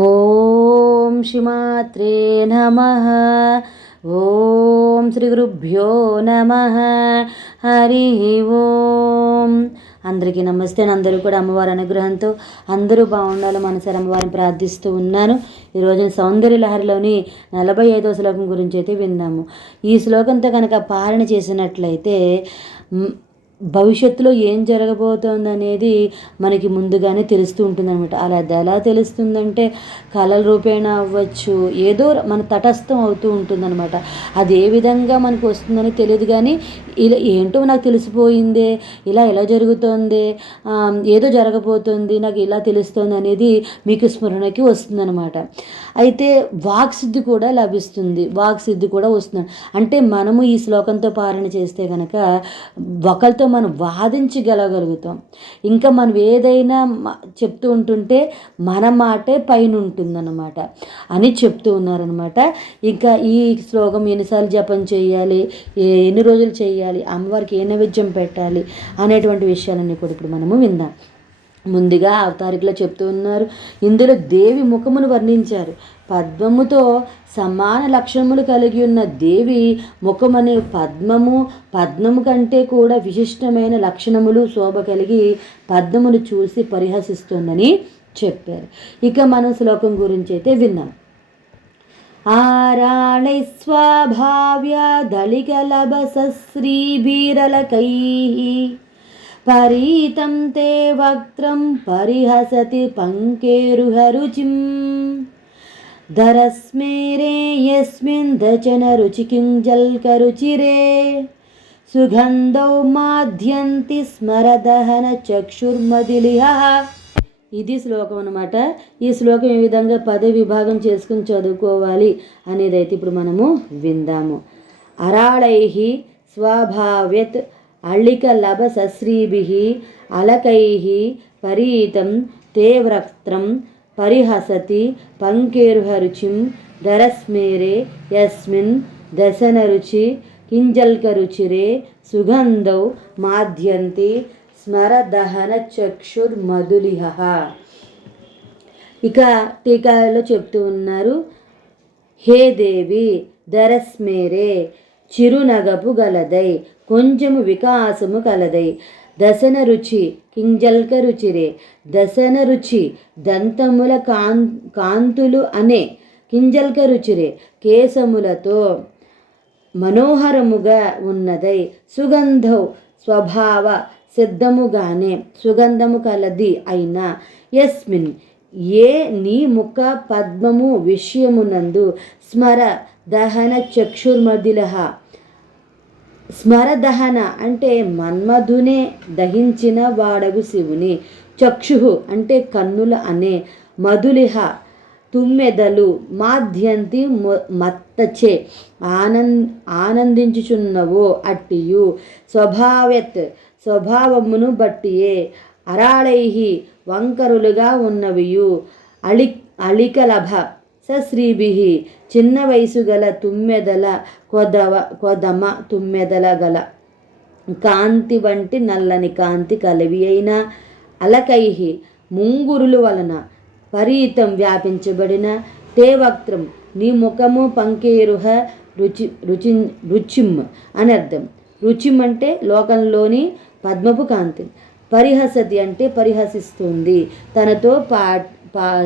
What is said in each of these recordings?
ఓం శ్రీమాత్రే నమ. ఓం శ్రీ గురుభ్యో నమ. హరి ఓం. అందరికీ నమస్తే అందరూ కూడా అమ్మవారి అనుగ్రహంతో అందరూ బాగుండాలి మనసారి అమ్మవారిని ప్రార్థిస్తూ ఉన్నాను. ఈరోజు సౌందర్య లహరిలోని నలభై ఐదో శ్లోకం గురించి అయితే విన్నాము ఈ శ్లోకంతో కనుక పాలన చేసినట్లయితే భవిష్యత్తులో ఏం జరగబోతోంది అనేది మనకి ముందుగానే తెలుస్తూ ఉంటుందన్నమాట. అలా అది ఎలా తెలుస్తుందంటే కళల రూపేణ అవ్వచ్చు ఏదో మన తటస్థం అవుతూ ఉంటుందన్నమాట. అది ఏ విధంగా మనకు వస్తుందని తెలియదు కానీ ఇలా ఏంటో నాకు తెలిసిపోయిందే ఇలా ఎలా జరుగుతోంది ఏదో జరగబోతోంది నాకు ఇలా తెలుస్తోంది అనేది మీకు స్మరణకి వస్తుందన్నమాట. అయితే వాక్సిద్ధి కూడా లభిస్తుంది వాక్సిద్ధి కూడా వస్తుంది. అంటే మనము ఈ శ్లోకంతో పారణ చేస్తే కనుక ఒకరితో మనం వాదించగలగలుగుతాం. ఇంకా మనం ఏదైనా చెప్తూ ఉంటుంటే మన మాటే పైన ఉంటుందన్నమాట అని చెప్తూ ఉన్నారనమాట ఇంకా ఈ శ్లోకం ఎన్నిసార్లు జపం చేయాలి ఏ- ఎన్ని రోజులు చేయాలి అమ్మవారికి ఏ నైవేద్యం పెట్టాలి అనేటువంటి విషయాలన్నీ కూడా ఇప్పుడు మనము విందాం. ముందుగా అవతారికలో చెప్తూ ఉన్నారు. ఇందులో దేవి ముఖమును వర్ణించారు. పద్మముతో సమాన లక్షణములు కలిగి ఉన్న దేవి ముఖమనే పద్మము పద్మము కంటే కూడా విశిష్టమైన లక్షణములు శోభ కలిగి పద్మమును చూసి పరిహసిస్తోందని చెప్పారు. ఇక మనం శ్లోకం గురించి అయితే విన్నాం. ఆరాణై స్వాభావ్య దళికలభసశ్రీభీరలకైः పరీతం తే వక్త్రం పరిహసతి పంకేరుహరుచిం ధరస్మేరే యస్మిన్ దచన రుచికింజల్కరుచిరే సుగంధౌ మాధ్యంతి స్మరదహన చక్షుర్మదిలిహ ఇది శ్లోకం అనమాట ఈ శ్లోకం ఏ విధంగా పద విభాగం చేసుకుని చదువుకోవాలి అనేది అయితే ఇప్పుడు మనము విందాము. అరాళై స్వభావ్యత్ అళిక లభ సశ్రీభి అలకై పరీతం తేవ్రక్త్రం పరిహసతి పంకేరుహరుచిం ధరస్మేరే యస్మిన్ దశనరుచి కింజల్కరుచిరే సుగంధౌ మాధ్యంతి స్మరదహన చక్షుర్మధులిహ ఇక టీకాలో చెప్తూ ఉన్నారు హే దేవి దరస్మేరే చిరునగపు గలదై కొంచెము వికాసము కలదై దశన రుచి కింజల్క రుచిరే దశన రుచి దంతముల కాం కాంతులు అనే కింజల్క రుచిరే కేశములతో మనోహరముగా ఉన్నదై సుగంధౌ స్వభావ సిద్ధముగానే సుగంధము కలది అయిన యస్మిన్. ఏ నీ ముఖ పద్మము విషయమునందు స్మర దహన చక్షుర్మదిలహ స్మరదహన అంటే మన్మధునే దహించిన వాడగు శివుని. చక్షు అంటే కన్నుల అనే. మధులిహ తుమ్మెదలు మాధ్యంతి మొ- మత్తచే. ఆనంద్ ఆనందించుచున్నవో అట్టియు. స్వభావత్ స్వభావమును బట్టియే. అరాళై వంకరులుగా ఉన్నవియు. అళి అళికలభ సశ్రీభి చిన్న వయసు గల తుమ్మెదల కొదవ కొదమ తుమ్మెదల గల. కాంతి వంటి నల్లని కాంతి కలివి అయిన అలకై ముంగురులు వలన పరీతం వ్యాపించబడిన తేవక్త్రం నీ ముఖము పంకేరుహ రుచి రుచి రుచిం అని అర్థం రుచిం అంటే లోకంలోని పద్మపు కాంతి. పరిహసతి అంటే పరిహసిస్తుంది. తనతో పా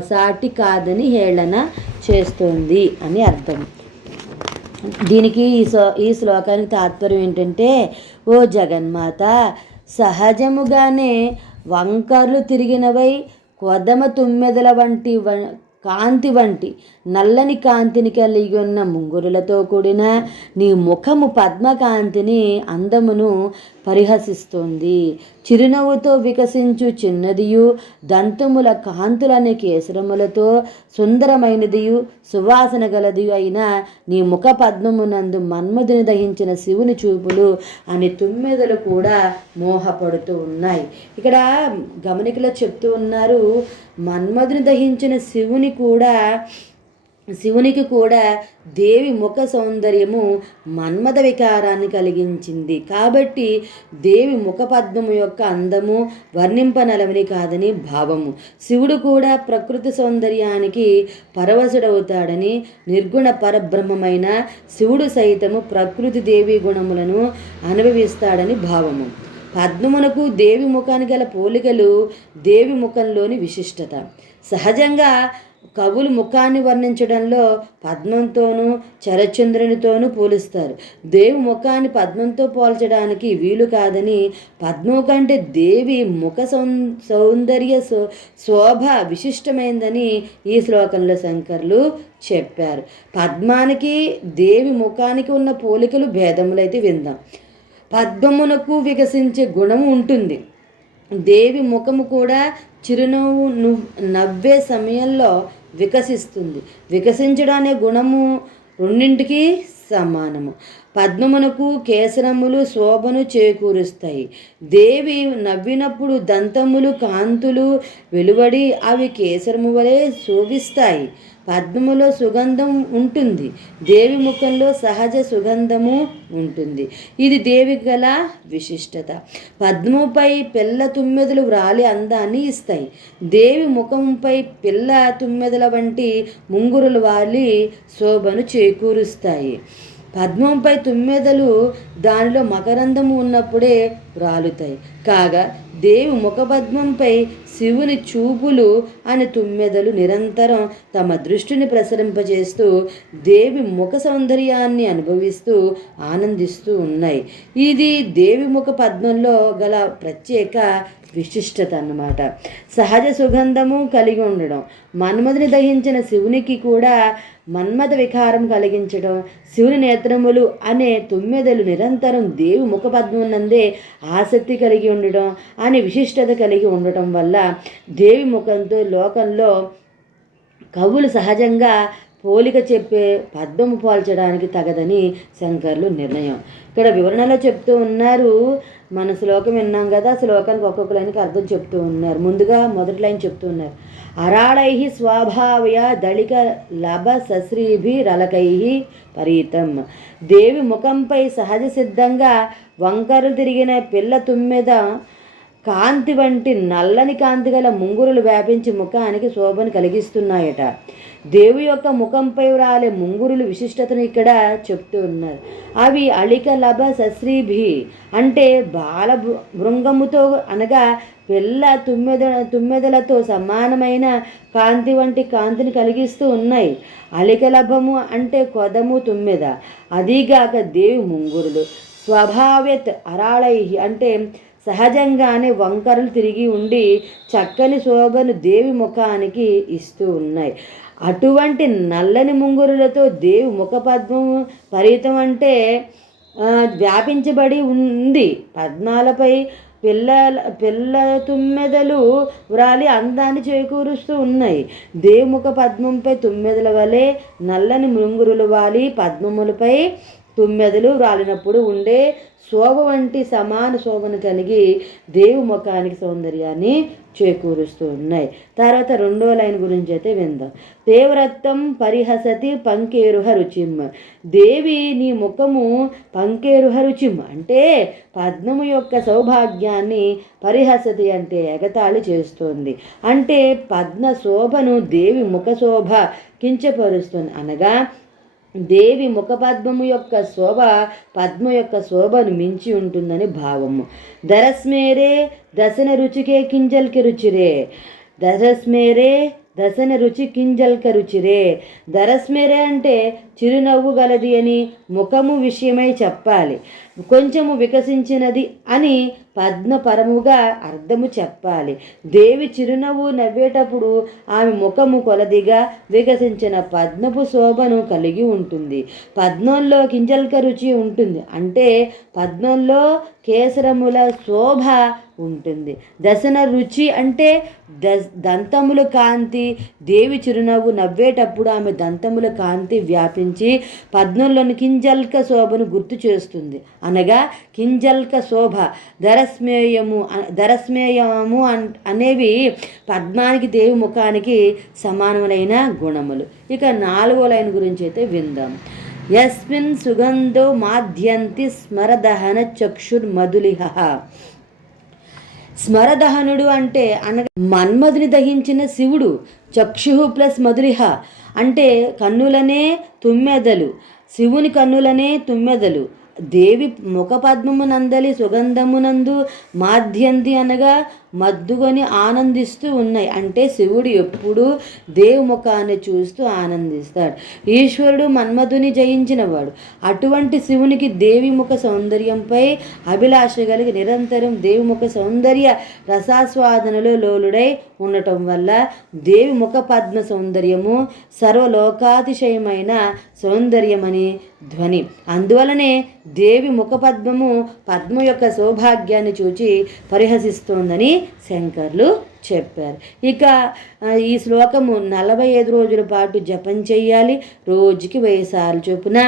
సాటి కాదని హేళన చేస్తుంది అని అర్థం. దీనికి ఈ శ్లో ఈ శ్లోకానికి తాత్పర్యం ఏంటంటే ఓ జగన్మాత సహజముగానే వంకర్లు తిరిగినవై కొదమ తుమ్మెదల వంటి వ- కాంతి వంటి నల్లని కాంతిని కలిగి ఉన్న ముంగురులతో కూడిన నీ ముఖము పద్మకాంతిని అందమును పరిహసిస్తోంది. చిరునవ్వుతో వికసించు చిన్నదియు దంతముల కాంతులనే కేసరములతో సుందరమైనదియు సువాసన గలదియు అయిన నీ ముఖ పద్మమునందు మన్మధుని దహించిన శివుని చూపులు అని తుమ్మెదలు కూడా మోహపడుతూ ఉన్నాయి. ఇక్కడ గమనికలో చెప్తూ ఉన్నారు మన్మధుని దహించిన శివుని కూడా శివునికి కూడా దేవి ముఖ సౌందర్యము మన్మథ వికారాన్ని కలిగించింది. కాబట్టి దేవి ముఖ పద్మము యొక్క అందము వర్ణింపనలవని కాదని భావము. శివుడు కూడా ప్రకృతి సౌందర్యానికి పరవశుడవుతాడని నిర్గుణ పరబ్రహ్మమైన శివుడు సైతము ప్రకృతి దేవి గుణములను అనుభవిస్తాడని భావము. పద్మమునకు దేవి ముఖానికి గల పోలికలు దేవి ముఖంలోని విశిష్టత. సహజంగా కవులు ముఖాన్ని వర్ణించడంలో పద్మంతోనూ చరచంద్రునితోనూ పోలుస్తారు. దేవి ముఖాన్ని పద్మంతో పోల్చడానికి వీలు కాదని పద్మం కంటే దేవి ముఖ సౌ సౌందర్య శోభ విశిష్టమైందని ఈ శ్లోకంలో శంకర్లు చెప్పారు. పద్మానికి దేవి ముఖానికి ఉన్న పోలికలు భేదములైతే విందాం. పద్మమునకు వికసించే గుణం ఉంటుంది. దేవి ముఖము కూడా చిరునవ్వు నవ్వే సమయంలో వికసిస్తుంది. వికసించడం అనే గుణము రెండింటికి సమానము. పద్మమునకు కేసరములు శోభను చేకూరుస్తాయి. దేవి నవ్వినప్పుడు దంతములు కాంతులు వెలువడి అవి కేసరము వలె శోభిస్తాయి. పద్మములో సుగంధం ఉంటుంది. దేవి ముఖంలో సహజ సుగంధము ఉంటుంది. ఇది దేవి గల విశిష్టత. పద్మముపై పిల్ల తుమ్మెదలు వ్రాలి అందాన్ని ఇస్తాయి. దేవి ముఖంపై పిల్ల తుమ్మెదల వంటి ముంగురులు వాలి శోభను చేకూరుస్తాయి. పద్మంపై తుమ్మెదలు దానిలో మకరందము ఉన్నప్పుడే రాలుతాయి. కాగా దేవి ముఖపద్మంపై శివుని చూపులు అని తుమ్మెదలు నిరంతరం తమ దృష్టిని ప్రసరింపజేస్తూ దేవి ముఖ సౌందర్యాన్ని అనుభవిస్తూ ఆనందిస్తూ ఉన్నాయి. ఇది దేవి ముఖ పద్మంలో గల ప్రత్యేక విశిష్టత అన్నమాట. సహజ సుగంధము కలిగి ఉండడం మన్మధుని దహించిన శివునికి కూడా మన్మథ వికారం కలిగించడం శివుని నేత్రములు అనే తుమ్మెదలు నిరంతరం దేవి ముఖపద్మం నందే ఆసక్తి కలిగి ఉండడం అని విశిష్టత కలిగి ఉండటం వల్ల దేవి ముఖంతో లోకంలో కవులు సహజంగా పోలిక చెప్పే పద్మము పోల్చడానికి తగదని శంకర్లు నిర్ణయం. ఇక్కడ వివరణలో చెప్తూ ఉన్నారు మన శ్లోకం విన్నాం కదా శ్లోకానికి ఒక్కొక్క లైన్కి అర్థం చెప్తూ ఉన్నారు. ముందుగా మొదటి లైన్ చెప్తూ ఉన్నారు. అరాళై స్వాభావ్య దళిక లభ సశ్రీభి రలకై పరీతం. దేవి ముఖంపై సహజ సిద్ధంగా వంకరు తిరిగిన పిల్ల తుమ్మెద కాంతి వంటి నల్లని కాంతి గల ముంగురులు వ్యాపించి ముఖానికి శోభను కలిగిస్తున్నాయట. దేవు యొక్క ముఖంపై రాలే ముంగురులు విశిష్టతను ఇక్కడ చెప్తూ ఉన్నారు. అవి అళిక లభ సశ్రీభి అంటే బాల బృంగముతో అనగా పిల్ల తుమ్మెద తుమ్మెదలతో సమానమైన కాంతి వంటి కాంతిని కలిగిస్తూ ఉన్నాయి. అలిక లభము అంటే కొదము తుమ్మెద. అదీగాక దేవి ముంగురులు. స్వభావ్యత్ అరాళై అంటే సహజంగానే వంకరలు తిరిగి ఉండి చక్కని శోభను దేవి ముఖానికి ఇస్తూ ఉన్నాయి. అటువంటి నల్లని ముంగురులతో దేవి ముఖపద్మం పరితం అంటే వ్యాపించబడి ఉంది. పద్మాలపై పిల్ల పిల్ల తుమ్మెదలు వ్రాలి అందాన్ని చేకూరుస్తూ ఉన్నాయి. దేముఖ పద్మంపై తుమ్మెదల వలె నల్లని ముంగురులు వాలి పద్మములపై తుమ్మెదలు రాలినప్పుడు ఉండే శోభ వంటి సమాన శోభను కలిగి దేవు ముఖానికి సౌందర్యాన్ని చేకూరుస్తూ ఉన్నాయి తర్వాత రెండో లైన్ గురించి అయితే విందాం. దేవరత్వం పరిహసతి పంకేరుహ రుచిమ్ దేవి నీ ముఖము పంకేరుహ రుచిమ్ అంటే పద్మము యొక్క సౌభాగ్యాన్ని పరిహసతి అంటే ఎగతాళి చేస్తుంది. అంటే పద్మ శోభను దేవి ముఖ శోభ కించపరుస్తుంది అనగా దేవి ముఖపద్మము యొక్క శోభ పద్మ యొక్క శోభను మించి ఉంటుందని భావము. దరస్మేరే దశన రుచికే కింజల్కి రుచిరే. దరస్మేరే దశన రుచి కింజల్క రుచిరే. దరస్మేరే అంటే చిరునవ్వు గలది అని ముఖము విషయమై చెప్పాలి. కొంచెము వికసించినది అని పద్మపరముగా అర్థము చెప్పాలి. దేవి చిరునవ్వు నవ్వేటప్పుడు ఆమె ముఖము కొలదిగా వికసించిన పద్మపు శోభను కలిగి ఉంటుంది. పద్మంలో కింజల్క రుచి ఉంటుంది. అంటే పద్మంలో కేసరముల శోభ ఉంటుంది. దశన రుచి అంటే ద దంతముల కాంతి. దేవి చిరునవ్వు నవ్వేటప్పుడు ఆమె దంతముల కాంతి వ్యాపించి పద్మంలోని కింజల్క శోభను గుర్తు చేస్తుంది. అనగా కింజల్క శోభ ధరస్మేయము ధరస్మేయము అన్ అనేవి పద్మానికి దేవి ముఖానికి సమానములైన గుణములు. ఇక నాలుగో లైన్ గురించి అయితే విందాం. యస్మిన్ సుగంధో మాధ్యంతి స్మరదహన చక్షుర్మధులిహ స్మరదహనుడు అంటే అనగా మన్మధుని దహించిన శివుడు చక్షు ప్లస్ మధురిహ అంటే కన్నులనే తుమ్మెదలు శివుని కన్నులనే తుమ్మెదలు. దేవి ముఖపద్మమునందలి సుగంధమునందు మాధ్యంతి అనగా మద్దుకొని ఆనందిస్తూ ఉన్నాయి. అంటే శివుడు ఎప్పుడూ దేవుముఖాన్ని చూస్తూ ఆనందిస్తాడు. ఈశ్వరుడు మన్మధుని జయించినవాడు. అటువంటి శివునికి దేవి ముఖ సౌందర్యంపై అభిలాష కలిగి నిరంతరం దేవి ముఖ సౌందర్య రసాస్వాదనలో లోలుడై ఉండటం వల్ల దేవిముఖ పద్మ సౌందర్యము సర్వలోకాతిశయమైన సౌందర్యమని ధ్వని. అందువలనే దేవి ముఖపద్మము పద్మ యొక్క సౌభాగ్యాన్ని చూచి పరిహసిస్తోందని శంకర్లు చెప్పారు. ఇక ఈ శ్లోకము నలభై ఐదు రోజుల పాటు జపం చేయాలి రోజుకి వెయ్యి సార్లు చొప్పున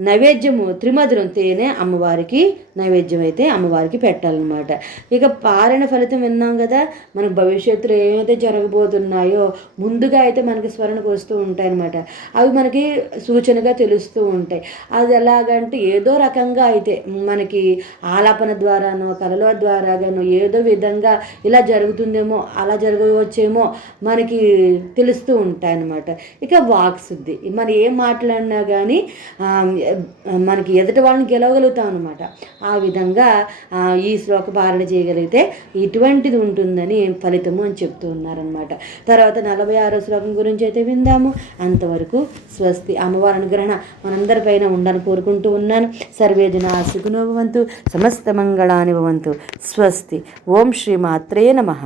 నైవేద్యము త్రిమధురం తేనె అమ్మవారికి నైవేద్యం అయితే అమ్మవారికి పెట్టాలన్నమాట. ఇక పారణ ఫలితం విన్నాం కదా మనకు భవిష్యత్తులో ఏమైతే జరగబోతున్నాయో ముందుగా అయితే మనకి స్మరణకు వస్తూ ఉంటాయి అనమాట అవి మనకి సూచనగా తెలుస్తూ ఉంటాయి. అది ఎలాగంటే ఏదో రకంగా అయితే మనకి ఆలాపన ద్వారానో కళల ద్వారాగానో ఏదో విధంగా ఇలా జరుగుతుందేమో అలా జరగవచ్చేమో మనకి తెలుస్తూ ఉంటాయి అన్నమాట ఇక వాక్సుద్ది మనం ఏం మాట్లాడినా కానీ మనకి ఎదుటి వాళ్ళని గెలవగలుగుతాం అనమాట ఆ ఆ విధంగా ఈ శ్లోక పాలన చేయగలిగితే ఇటువంటిది ఉంటుందని ఫలితము అని చెప్తూ ఉన్నారనమాట తర్వాత నలభై ఆరో శ్లోకం గురించి అయితే విందాము. అంతవరకు స్వస్తి అమ్మవారి అనుగ్రహణ మనందరిపైన ఉండాలని కోరుకుంటూ ఉన్నాను. సర్వే జనా సుఖినో భవంతు సమస్త మంగళాని భవంతు. స్వస్తి. ఓం శ్రీ మాత్రే నమః.